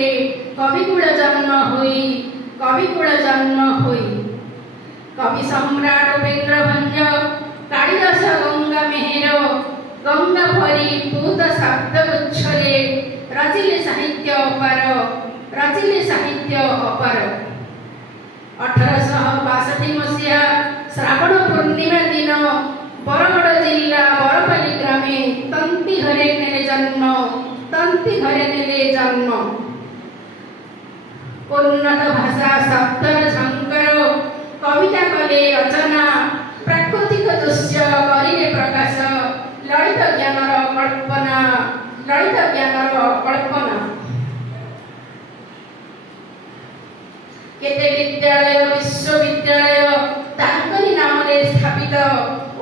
माटिरे कविकुल जन्म होई कवि सम्राट उपेन्द्र भंज कालिदास गंगा मेहर गंगा भरी पूत शब्द गुच्छरे रचिले साहित्य अपार 1862 मसीहा श्रावण पूर्णिमा दिन बरगड़ जिला बरपाली ग्रामे तंती घरे नेले जन्म उन्नत भाषा शब्दर झंकर कविता कले रचना प्राकृतिक दृश्य करिले प्रकाश ललित ज्ञानर कल्पना केते विद्यालय विश्वविद्यालय तांकरी नामरे स्थापित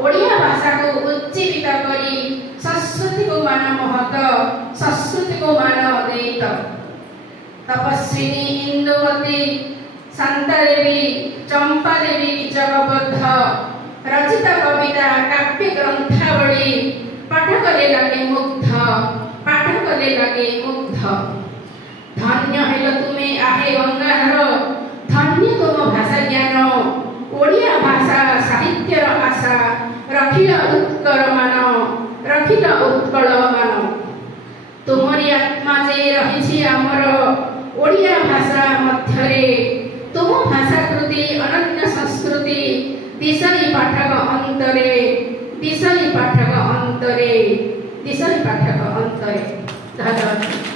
ओडिया भाषा को उज्जीवित करी संस्कृति को मान महत संस्कृति को मान देत तपस्विनी इंदुमती शांतादेवी चंपादेवी जगबद्ध रचित कविता काव्य ग्रंथावली पाठकले लगे मुग्ध धन्य हेल तुमे आहे गंगाधर धन्य तुम भाषा ज्ञान ओडिया भाषा साहित्य आशा रखिल उत्कल मान तुमरी आत्मा जे रही आमर ओडिया भाषा मध्यरे तुम भाषा कृति अनन्य संस्कृति दिशई पाठक अंतरे धन्यवाद।